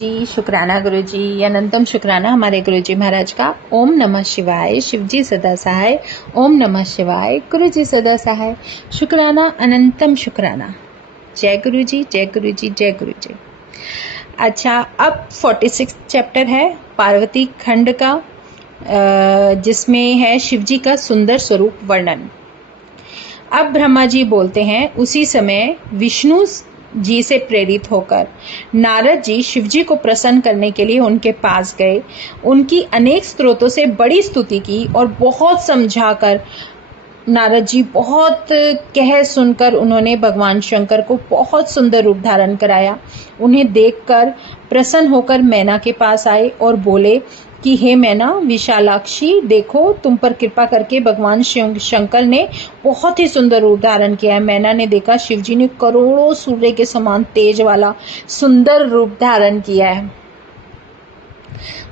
जी शुक्राना गुरु जी, अनंतम शुक्राना हमारे गुरु जी महाराज का। ओम नमः शिवाय। शिव जी सदा सहाय। ओम नमः शिवाय। गुरु जी सदा सहाय। शुक्राना अनंतम शुक्राना। जय गुरु जी, जय गुरु जी, जय गुरु जी। अच्छा, अब 46 चैप्टर है पार्वती खंड का, जिसमें है शिव जी का सुंदर स्वरूप वर्णन। अब ब्रह्मा जी बोलते हैं, उसी समय विष्णु जी से प्रेरित होकर नारद जी शिव जी को प्रसन्न करने के लिए उनके पास गए। उनकी अनेक स्त्रोतों से बड़ी स्तुति की और बहुत समझाकर नारद जी बहुत कह सुनकर उन्होंने भगवान शंकर को बहुत सुंदर रूप धारण कराया। उन्हें देखकर प्रसन्न होकर मैना के पास आए और बोले कि हे मैना विशालाक्षी, देखो तुम पर कृपा करके भगवान शंकर ने बहुत ही सुंदर रूप धारण किया है। मैना ने देखा शिव जी ने करोड़ों सूर्य के समान तेज वाला सुंदर रूप धारण किया है।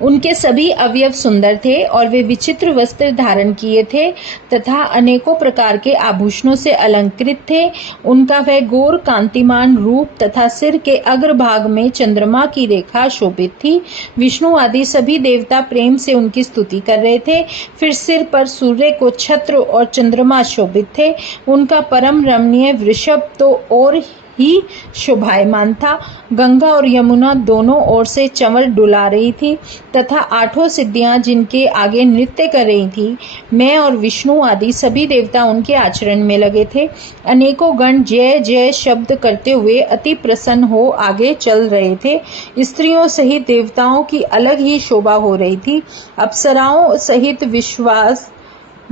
उनके सभी अवयव सुंदर थे और वे विचित्र वस्त्र धारण किए थे तथा अनेकों प्रकार के आभूषणों से अलंकृत थे। उनका वह गौर कांतिमान रूप तथा सिर के अग्रभाग में चंद्रमा की रेखा शोभित थी। विष्णु आदि सभी देवता प्रेम से उनकी स्तुति कर रहे थे। फिर सिर पर सूर्य को छत्र और चंद्रमा शोभित थे। उनका परम रमणीय वृषभ तो और ही शोभायमान था। गंगा और यमुना दोनों ओर से चंवर डुला रही थी तथा आठों सिद्धियां जिनके आगे नृत्य कर रही थी। मैं और विष्णु आदि सभी देवता उनके आचरण में लगे थे। अनेकों गण जय जय शब्द करते हुए अति प्रसन्न हो आगे चल रहे थे। स्त्रियों सहित देवताओं की अलग ही शोभा हो रही थी। अप्सराओं सहित विश्वास,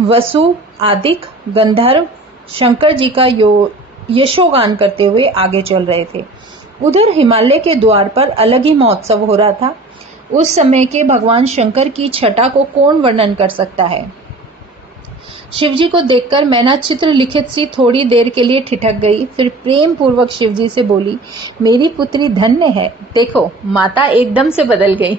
वसु आदिक गंधर्व शंकर जी का यशोगान करते हुए आगे चल रहे थे। उधर हिमालय के द्वार पर अलग ही महोत्सव हो रहा था। उस समय के भगवान शंकर की छटा को कौन वर्णन कर सकता है। शिवजी को देखकर मैना चित्र लिखित सी थोड़ी देर के लिए ठिठक गई। फिर प्रेम पूर्वक शिवजी से बोली, मेरी पुत्री धन्य है। देखो, माता एकदम से बदल गई।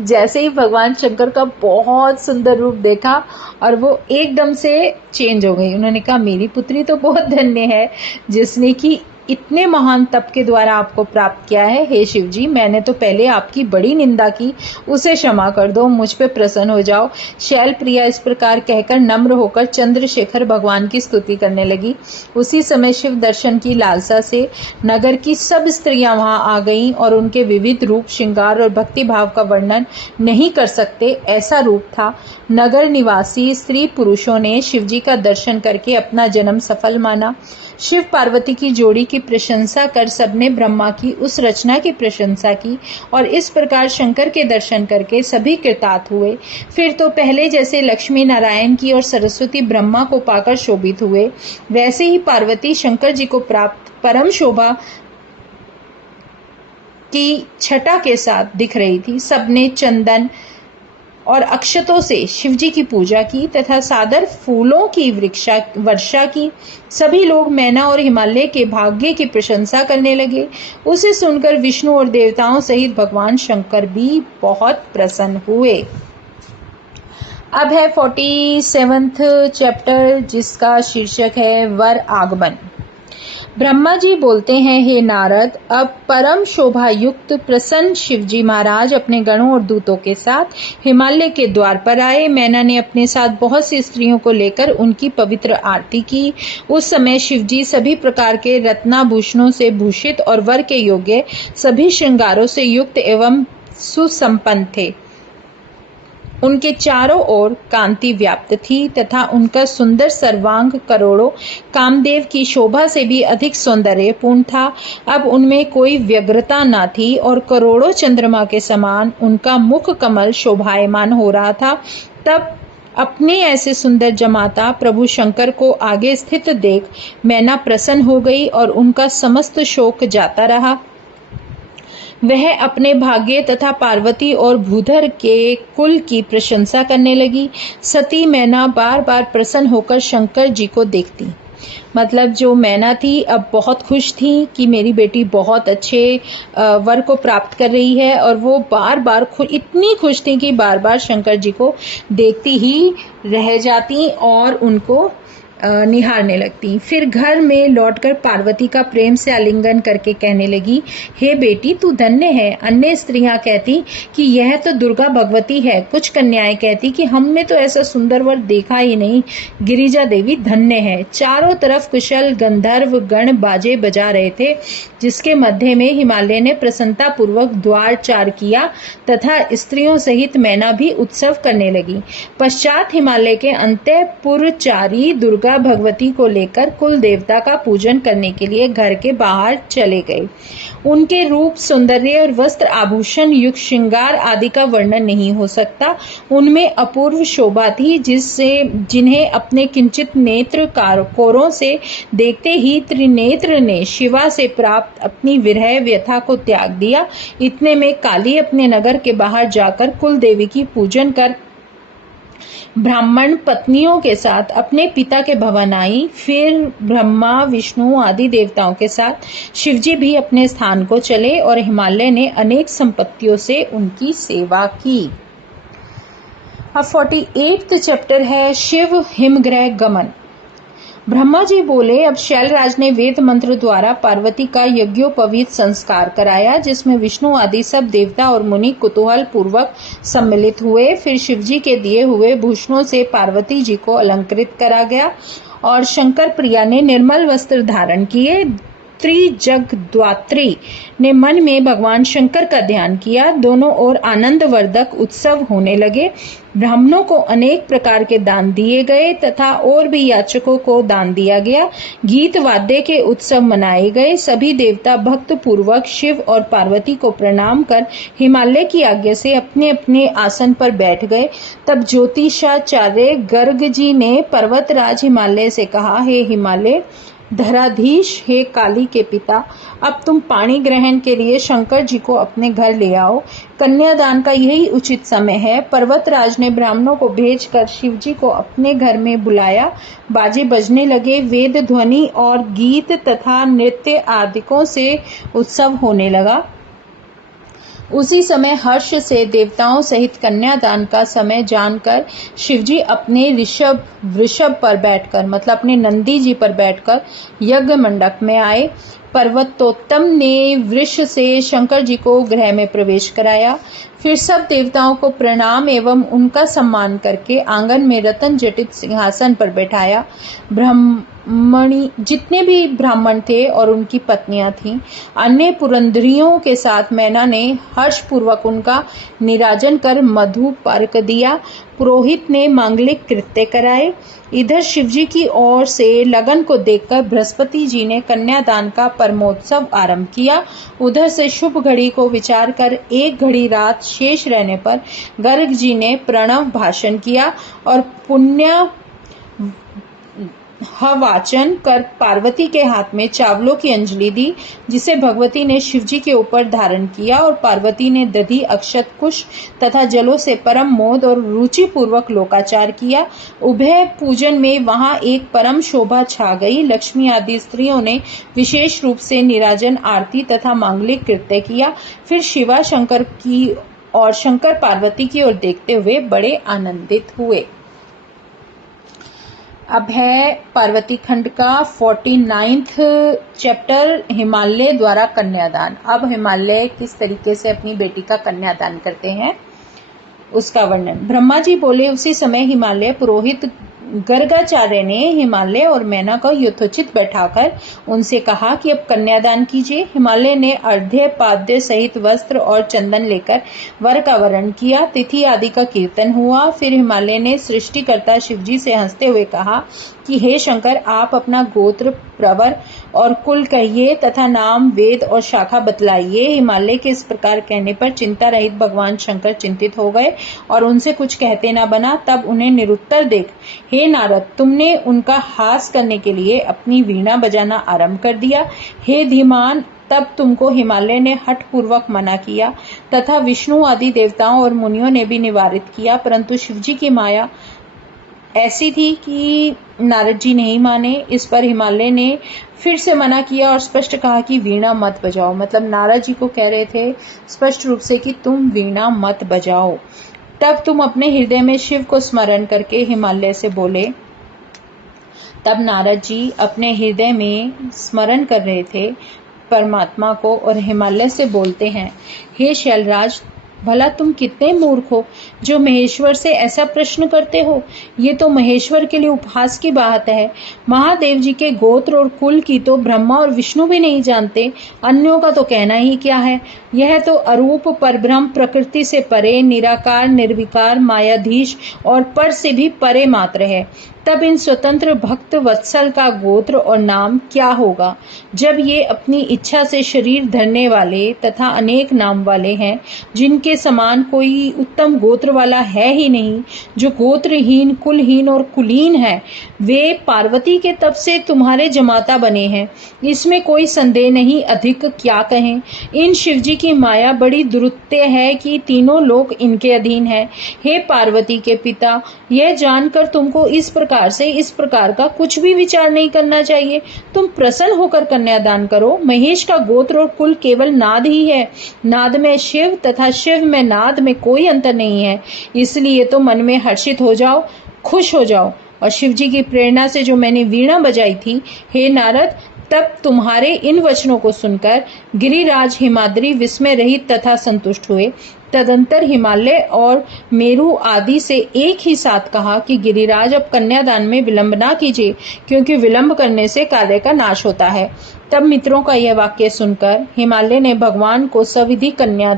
जैसे ही भगवान शंकर का बहुत सुंदर रूप देखा और वो एकदम से चेंज हो गई। उन्होंने कहा, मेरी पुत्री तो बहुत धन्य है जिसने कि इतने महान तप के द्वारा आपको प्राप्त किया है। हे शिव जी, मैंने तो पहले आपकी बड़ी निंदा की, उसे क्षमा कर दो, मुझ पे प्रसन्न हो जाओ। शैल प्रिया इस प्रकार कहकर नम्र होकर चंद्रशेखर भगवान की स्तुति करने लगी। उसी समय शिव दर्शन की लालसा से नगर की सब स्त्रियां वहां आ गईं और उनके विविध रूप, श्रृंगार और भक्ति भाव का वर्णन नहीं कर सकते ऐसा रूप था। नगर निवासी स्त्री पुरुषों ने शिवजी का दर्शन करके अपना जन्म सफल माना। शिव पार्वती की जोड़ी की प्रशंसा कर सबने ब्रह्मा की उस रचना की प्रशंसा की और इस प्रकार शंकर के दर्शन करके सभी कृतार्थ हुए। फिर तो पहले जैसे लक्ष्मी नारायण की और सरस्वती ब्रह्मा को पाकर शोभित हुए, वैसे ही पार्वती शंकर जी को प्राप्त परम शोभा की छटा के साथ दिख रही थी। सबने चंदन और अक्षतों से शिवजी की पूजा की तथा सादर फूलों की वर्षा की। सभी लोग मैना और हिमालय के भाग्य की प्रशंसा करने लगे। उसे सुनकर विष्णु और देवताओं सहित भगवान शंकर भी बहुत प्रसन्न हुए। अब है 47वां चैप्टर, जिसका शीर्षक है वर आगमन। ब्रह्मा जी बोलते हैं, हे नारद, अब परम शोभा युक्त प्रसन्न शिवजी महाराज अपने गणों और दूतों के साथ हिमालय के द्वार पर आए। मैना ने अपने साथ बहुत सी स्त्रियों को लेकर उनकी पवित्र आरती की। उस समय शिवजी सभी प्रकार के रत्नाभूषणों से भूषित और वर के योग्य सभी श्रृंगारों से युक्त एवं सुसंपन्न थे। उनके चारों ओर कांति व्याप्त थी तथा उनका सुंदर सर्वांग करोड़ों कामदेव की शोभा से भी अधिक सौंदर्यपूर्ण था। अब उनमें कोई व्यग्रता न थी और करोड़ों चंद्रमा के समान उनका मुख कमल शोभायमान हो रहा था। तब अपने ऐसे सुंदर जमाता प्रभु शंकर को आगे स्थित देख मैना प्रसन्न हो गई और उनका समस्त शोक जाता रहा। वह अपने भाग्य तथा पार्वती और भूधर के कुल की प्रशंसा करने लगी। सती मैना बार बार प्रसन्न होकर शंकर जी को देखती। मतलब जो मैना थी अब बहुत खुश थी कि मेरी बेटी बहुत अच्छे वर को प्राप्त कर रही है, और वो बार बार इतनी खुश थी कि बार बार शंकर जी को देखती ही रह जाती और उनको निहारने लगती। फिर घर में लौटकर पार्वती का प्रेम से आलिंगन करके कहने लगी, हे बेटी तू धन्य है। अन्य स्त्रियां कहती कि यह तो दुर्गा भगवती है। कुछ कन्याएं कहती कि हमने तो ऐसा सुंदर वर देखा ही नहीं, गिरिजा देवी धन्य है। चारों तरफ कुशल गंधर्व गण बाजे बजा रहे थे, जिसके मध्य में हिमालय ने प्रसन्नता पूर्वक द्वारचार किया तथा स्त्रियों सहित मैना भी उत्सव करने लगी। पश्चात हिमालय के अंतःपुरचारी दुर्गा भगवती को लेकर कुल देवता का पूजन करने के लिए घर के बाहर चले गए। उनके रूप सौंदर्य और वस्त्र आभूषण युक्त श्रृंगार आदि का वर्णन नहीं हो सकता। उनमें अपूर्व शोभा थी, जिन्हें अपने किंचित नेत्र कोरों से देखते ही त्रिनेत्र ने शिवा से प्राप्त अपनी विरह व्यथा को त्याग दिया। इतने में काली अपने नगर के बाहर जाकर कुल देवी की पूजन कर ब्राह्मण पत्नियों के साथ अपने पिता के भवन आई। फिर ब्रह्मा विष्णु आदि देवताओं के साथ शिवजी भी अपने स्थान को चले और हिमालय ने अनेक संपत्तियों से उनकी सेवा की। अब 48वां चैप्टर है शिव हिमग्रह गमन। ब्रह्मा जी बोले, अब शैलराज ने वेद मंत्र द्वारा पार्वती का यज्ञोपवीत संस्कार कराया, जिसमें विष्णु आदि सब देवता और मुनि कुतूहल पूर्वक सम्मिलित हुए। फिर शिवजी के दिए हुए भूषणों से पार्वती जी को अलंकृत करा गया और शंकर प्रिया ने निर्मल वस्त्र धारण किए। त्रिजगद्धात्री ने मन में भगवान शंकर का ध्यान किया। दोनों ओर आनंदवर्धक उत्सव होने लगे। ब्राह्मणों को अनेक प्रकार के दान दिए गए तथा और भी याचकों को दान दिया गया। गीत वाद्य के उत्सव मनाए गए। सभी देवता भक्त पूर्वक शिव और पार्वती को प्रणाम कर हिमालय की आज्ञा से अपने अपने आसन पर बैठ गए। तब ज्योतिषाचार्य गर्ग जी ने पर्वतराज हिमालय से कहा, हे हिमालय धराधीश, हे काली के पिता, अब तुम पाणी ग्रहण के लिए शंकर जी को अपने घर ले आओ। कन्यादान का यही उचित समय है। पर्वतराज ने ब्राह्मणों को भेजकर शिवजी को अपने घर में बुलाया। बाजे बजने लगे। वेद ध्वनि और गीत तथा नृत्य आदिकों से उत्सव होने लगा। उसी समय हर्ष से देवताओं सहित कन्यादान का समय जानकर शिवजी अपने वृषभ पर बैठकर, मतलब अपने नंदी जी पर बैठकर यज्ञ मंडप में आए। पर्वतोत्तम ने वृष से शंकर जी को गृह में प्रवेश कराया। फिर सब देवताओं को प्रणाम एवं उनका सम्मान करके आंगन में रत्न जटित सिंहासन पर बैठाया। ब्राह्मणी जितने भी ब्राह्मण थे और उनकी पत्नियां थीं, अन्य पुरंदरियों के साथ मैना ने हर्ष पूर्वक उनका निराजन कर मधु पर्क दिया। पुरोहित ने मांगलिक कृत्य कराए। इधर शिवजी की ओर से लगन को देखकर बृहस्पति जी ने कन्यादान का परमोत्सव आरंभ किया। उधर से शुभ घड़ी को विचार कर एक घड़ी रात शेष रहने पर गर्ग जी ने प्रणव भाषण किया और पुण्य वाचन कर पार्वती के हाथ में चावलों की अंजलि दी, जिसे भगवती ने शिवजी के ऊपर धारण किया और पार्वती ने दधि अक्षत कुश तथा जलों से परम मोद और रुचि पूर्वक लोकाचार किया। उभय पूजन में वहां एक परम शोभा छा गई। लक्ष्मी आदि स्त्रियों ने विशेष रूप से निराजन आरती तथा मांगलिक कृत्य किया। फिर शिवा शंकर की और शंकर पार्वती की ओर देखते हुए बड़े आनंदित हुए। अब है पार्वती खंड का 49वां चैप्टर हिमालय द्वारा कन्यादान। अब हिमालय किस तरीके से अपनी बेटी का कन्यादान करते हैं उसका वर्णन। ब्रह्मा जी बोले, उसी समय हिमालय पुरोहित गर्गाचार्य ने हिमालय और मैना को यथोचित बैठाकर उनसे कहा कि अब कन्यादान कीजिए। हिमालय ने अर्ध्य पाद्य सहित वस्त्र और चंदन लेकर वर का वरण किया। तिथि आदि का कीर्तन हुआ। फिर हिमालय ने सृष्टिकर्ता शिवजी से हंसते हुए कहा कि हे शंकर, आप अपना गोत्र, प्रवर और कुल कहिए तथा नाम, वेद और शाखा बतलाइए। हिमालय के इस प्रकार कहने पर चिंता रहित भगवान शंकर चिंतित हो गए और उनसे कुछ कहते न बना। तब उन्हें निरुत्तर देख, हे नारद, तुमने उनका हास करने के लिए अपनी वीणा बजाना आरंभ कर दिया। हे धीमान, तब तुमको हिमालय ने हठ पूर्वक मना किया तथा विष्णु आदि देवताओं और मुनियों ने भी निवारित किया, परंतु शिवजी की माया ऐसी थी कि नारद जी नहीं माने। इस पर हिमालय ने फिर से मना किया और स्पष्ट कहा कि वीणा मत बजाओ। मतलब नारद जी को कह रहे थे स्पष्ट रूप से कि तुम वीणा मत बजाओ। तब तुम अपने हृदय में शिव को स्मरण करके हिमालय से बोले, तब नारद जी अपने हृदय में स्मरण कर रहे थे परमात्मा को और हिमालय से बोलते हैं, हे शैलराज, भला तुम कितने मूर्ख हो जो महेश्वर से ऐसा प्रश्न करते हो। ये तो महेश्वर के लिए उपहास की बात है। महादेव जी के गोत्र और कुल की तो ब्रह्मा और विष्णु भी नहीं जानते, अन्यों का तो कहना ही क्या है। यह तो अरूप परब्रह्म, प्रकृति से परे, निराकार, निर्विकार, मायाधीश और पर से भी परे मात्र है। तब इन स्वतंत्र भक्त वत्सल का गोत्र और नाम क्या होगा, जब ये अपनी इच्छा से शरीर धरने वाले तथा अनेक नाम वाले हैं, जिनके समान कोई उत्तम गोत्र वाला है ही नहीं, जो गोत्रहीन, कुलहीन और कुलीन है। वे पार्वती के तप से तुम्हारे जमाता बने हैं, इसमें कोई संदेह नहीं। अधिक क्या कहें। इन शिवजी की माया बड़ी दुरुत्य है कि तीनों लोक इनके अधीन है। हे पार्वती के पिता, यह जानकर तुमको इस प्रकार का कुछ भी विचार नहीं करना चाहिए। तुम प्रसन्न होकर कन्यादान करो। महेश का गोत्र और कुल केवल नाद ही है। नाद में शिव तथा शिव में नाद में कोई अंतर नहीं है। इसलिए तो मन में हर्षित हो जाओ, खुश हो जाओ। और शिवजी की प्रेरणा से जो मैंने वीणा बजाई थी, हे नारद, तब तुम्हारे इन वचनों को सुनकर गिरिराज हिमाद्री विस्मय रहित तथा संतुष्ट हुए। तदंतर हिमालय और मेरु आदि से एक ही साथ कहा कि गिरिराज, अब कन्यादान में विलंब ना कीजिए, क्योंकि विलंब करने से कार्य का नाश होता है। तब मित्रों का यह वाक्य सुनकर हिमालय ने भगवान को सविधि कन्या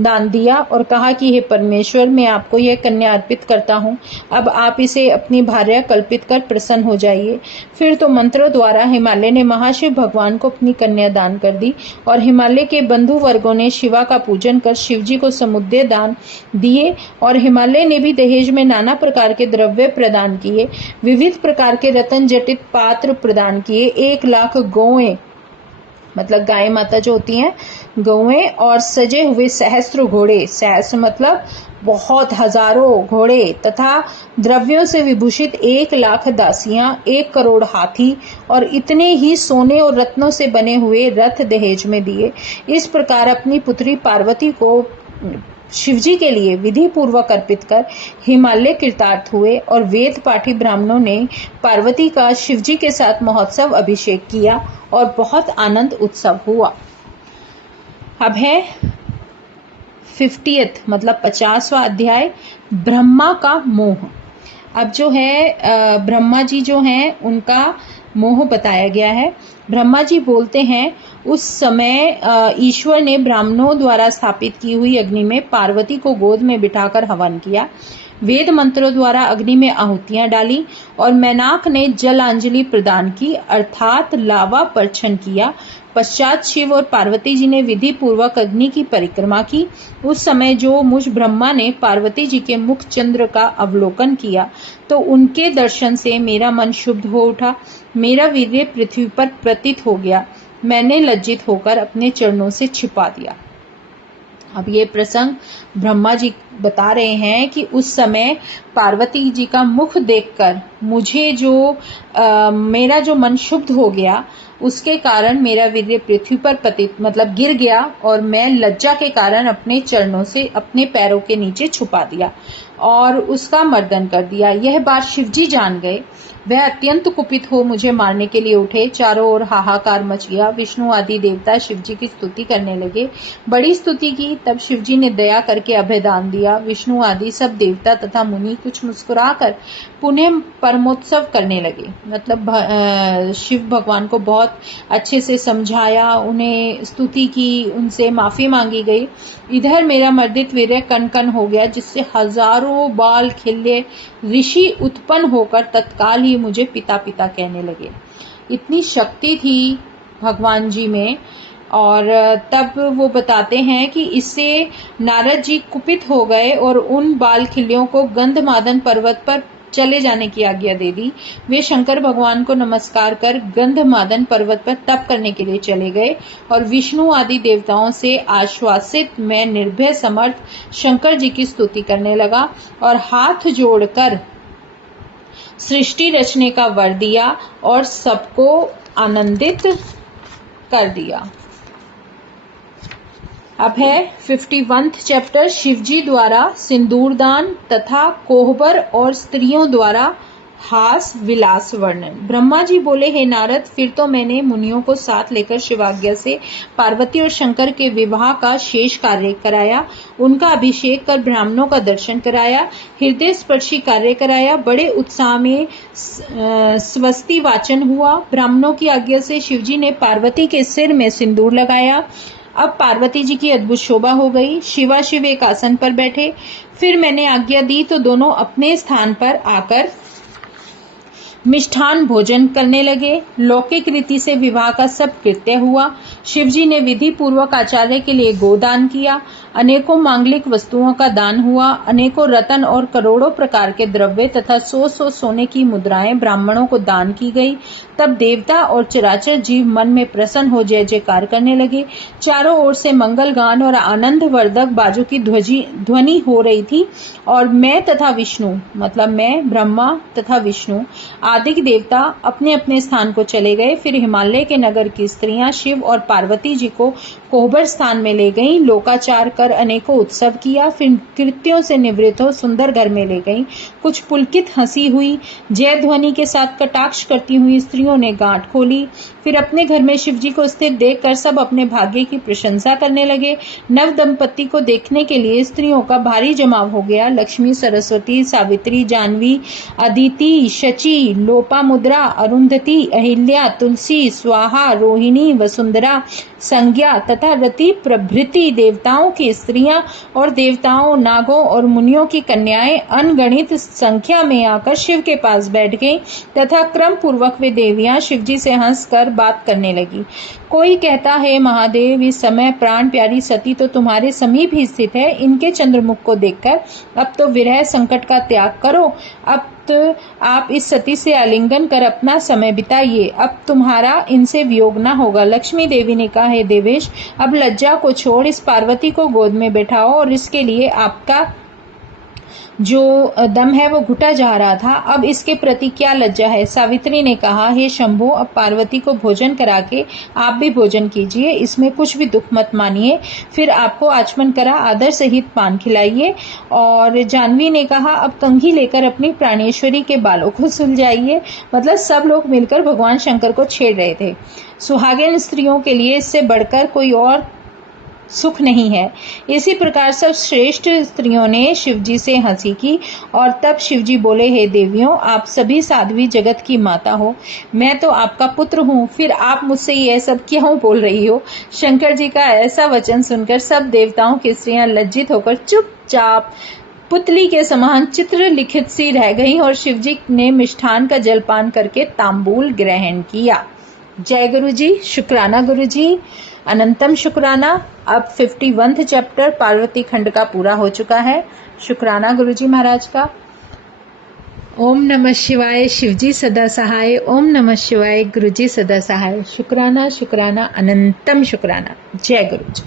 दान दिया और कहा कि हे परमेश्वर, मैं आपको यह कन्या अर्पित करता हूँ। अब आप इसे अपनी भार्या कल्पित कर प्रसन्न हो जाइए। फिर तो मंत्रों द्वारा हिमालय ने महाशिव भगवान को अपनी कन्या दान कर दी और हिमालय के बंधु वर्गों ने शिवा का पूजन कर शिवजी को समुद्र दान दिए और हिमालय ने भी दहेज में नाना प्रकार के द्रव्य प्रदान किए, विविध प्रकार के रत्न जटित पात्र प्रदान किए, 1,00,000 गौएं, मतलब गाय माता जो होती हैं, गौएं, और सजे हुए सहस्त्र घोड़े, सहस्त्र मतलब बहुत, हजारों घोड़े, तथा द्रव्यों से विभूषित 1,00,000 दासियां, 1 करोड़ हाथी और इतने ही सोने और रत्नों से बने हुए रथ दहेज में दिए। इस प्रकार अपनी पुत्री पार्वती को शिवजी के लिए विधि पूर्वक अर्पित कर हिमालय कृतार्थ हुए और वेद पाठी ब्राह्मणों ने पार्वती का शिवजी के साथ महोत्सव अभिषेक किया और बहुत आनंद उत्सव हुआ। अब है 50th मतलब 50वां अध्याय, ब्रह्मा का मोह। अब जो है ब्रह्मा जी जो हैं उनका मोह बताया गया है। ब्रह्मा जी बोलते हैं, उस समय ईश्वर ने ब्राह्मणों द्वारा स्थापित की हुई अग्नि में पार्वती को गोद में बिठाकर हवन किया। वेद मंत्रों द्वारा अग्नि में आहुतियां डाली और मैनाक ने जलांजलि प्रदान की, अर्थात लावा परछन किया। पश्चात शिव और पार्वती जी ने विधि पूर्वक अग्नि की परिक्रमा की। उस समय जो मुझ ब्रह्मा ने पार्वती जी के मुख चंद्र का अवलोकन किया तो उनके दर्शन से मेरा मन शुद्ध हो उठा, मेरा वीर्य पृथ्वी पर प्रतीत हो गया। मैंने लज्जित होकर अपने चरणों से छिपा दिया। अब ये प्रसंग ब्रह्मा जी बता रहे हैं कि उस समय पार्वती जी का मुख देखकर मुझे मेरा जो मन शुद्ध हो गया, उसके कारण मेरा वीर्य पृथ्वी पर पतित मतलब गिर गया और मैं लज्जा के कारण अपने चरणों से अपने पैरों के नीचे छुपा दिया और उसका मर्दन कर दिया। यह बात शिवजी जान गए। वह अत्यंत कुपित हो मुझे मारने के लिए उठे। चारों ओर हाहाकार मच गया। विष्णु आदि देवता शिवजी की स्तुति करने लगे, बड़ी स्तुति की। तब शिवजी ने दया करके अभयदान दिया। विष्णु आदि सब देवता तथा मुनि कुछ मुस्कुराकर पुनः परमोत्सव करने लगे, मतलब शिव भगवान को बहुत अच्छे से समझाया, उन्हें स्तुति की, उनसे माफी मांगी गई। इधर मेरा मर्दित वीर्य कण कण हो गया, जिससे हजारों बाल खिल्ले ऋषि उत्पन्न होकर तत्काल ही मुझे पिता पिता कहने लगे। इतनी शक्ति थी भगवान जी में। और तब वो बताते हैं कि इससे नारद जी कुपित हो गए और उन बाल खिल्लियों को गंधमादन पर्वत पर चले जाने की आज्ञा दे दी। वे शंकर भगवान को नमस्कार कर गंधमादन पर्वत पर तप करने के लिए चले गए और विष्णु आदि देवताओं से आश्वासित मैं निर्भय समर्थ शंकर जी की स्तुति करने लगा और हाथ जोड़कर सृष्टि रचने का वर दिया और सबको आनंदित कर दिया। अब है 51th चैप्टर, शिवजी द्वारा सिंदूरदान तथा कोहबर और स्त्रियों द्वारा हास विलास वर्णन। ब्रह्मा जी बोले, हे नारद, फिर तो मैंने मुनियों को साथ लेकर शिवाज्ञा से पार्वती और शंकर के विवाह का शेष कार्य कराया, उनका अभिषेक कर ब्राह्मणों का दर्शन कराया, हृदय स्पर्शी कार्य कराया, बड़े उत्साह में स्वस्ति वाचन हुआ। ब्राह्मणों की आज्ञा से शिवजी ने पार्वती के सिर में सिंदूर लगाया। अब पार्वती जी की अद्भुत शोभा हो गई। शिवा शिव एक आसन पर बैठे। फिर मैंने आज्ञा दी तो दोनों अपने स्थान पर आकर मिष्ठान भोजन करने लगे। लौकिक रीति से विवाह का सब कृत्य हुआ। शिवजी ने विधि पूर्वक आचार्य के लिए गोदान किया। अनेकों मांगलिक वस्तुओं का दान हुआ। अनेकों रत्न और करोड़ों प्रकार के द्रव्य तथा 100 सोने की मुद्राएं ब्राह्मणों को दान की गई। तब देवता और चराचर जीव मन में प्रसन्न हो जय जयकार करने लगे। चारों ओर से मंगल गान और आनंद वर्धक बाजों की ध्वनि हो रही थी और मैं तथा विष्णु, मतलब मैं, ब्रह्मा तथा विष्णु आदि देवता अपने अपने स्थान को चले गए। फिर हिमालय के नगर की स्त्रियां शिव और पार्वती जी को कोहबर स्थान में ले गईं, लोकाचार कर अनेकों उत्सव किया। फिर कृत्यों से निवृत्त हो सुंदर घर में ले गईं। कुछ पुलकित हंसी हुई। जय ध्वनि के साथ कटाक्ष करती हुई स्त्रियों ने गांठ खोली। फिर अपने घर में शिवजी को स्थित देखकर सब अपने भाग्य की प्रशंसा करने लगे। नव दंपति को देखने के लिए स्त्रियों का भारी जमाव हो गया। लक्ष्मी, सरस्वती, सावित्री, जानवी, अदिति, शची, लोपामुद्रा, अरुंधति, अहिल्या, तुलसी, स्वाहा, रोहिणी, वसुंधरा, संज्ञा तथा रति प्रभृति देवताओं की स्त्रियां और देवताओं, नागों और मुनियों की कन्याएं अनगणित संख्या में आकर शिव के पास बैठ गईं तथा क्रम पूर्वक वे देवियां शिवजी से हंसकर बात करने लगी। कोई कहता है, महादेव, इस समय प्राण प्यारी सती तो तुम्हारे समीप ही स्थित है। इनके चंद्रमुख को देखकर अब तो विरह संकट का त्याग करो। अब तो आप इस सती से आलिंगन कर अपना समय बिताइए। अब तुम्हारा इनसे वियोग न होगा। लक्ष्मी देवी ने कहा, हे देवेश, अब लज्जा को छोड़ इस पार्वती को गोद में बैठाओ और इसके लिए आपका जो दम है वो घुटा जा रहा था, अब इसके प्रति क्या लज्जा है। सावित्री ने कहा, हे शंभो, अब पार्वती को भोजन करा के आप भी भोजन कीजिए, इसमें कुछ भी दुख मत मानिए। फिर आपको आचमन करा आदर सहित पान खिलाइए। और जानवी ने कहा, अब कंघी लेकर अपनी प्राणेश्वरी के बालों को सुलझाइए। मतलब सब लोग मिलकर भगवान शंकर को छेड़ रहे थे। सुहागिन स्त्रियों के लिए इससे बढ़कर कोई और सुख नहीं है। इसी प्रकार सब श्रेष्ठ स्त्रियों ने शिवजी से हंसी की और तब शिवजी बोले, हे देवियों, आप सभी साध्वी जगत की माता हो, मैं तो आपका पुत्र हूँ, फिर आप मुझसे यह सब क्यों बोल रही हो। शंकर जी का ऐसा वचन सुनकर सब देवताओं की स्त्रियां लज्जित होकर चुपचाप पुतली के समान चित्र लिखित सी रह गईं और शिवजी ने मिष्ठान का जलपान करके तांबूल ग्रहण किया। जय गुरु जी, शुक्राना गुरु जी, अनंतम शुक्राना। अब 51वां चैप्टर पार्वती खंड का पूरा हो चुका है। शुक्राना गुरु जी महाराज का। ओम नमः शिवाय, शिवजी सदा सहाय। ओम नमः शिवाय, गुरु जी सदा सहाय। शुक्राना शुक्राना, अनंतम शुक्राना। जय गुरु जी।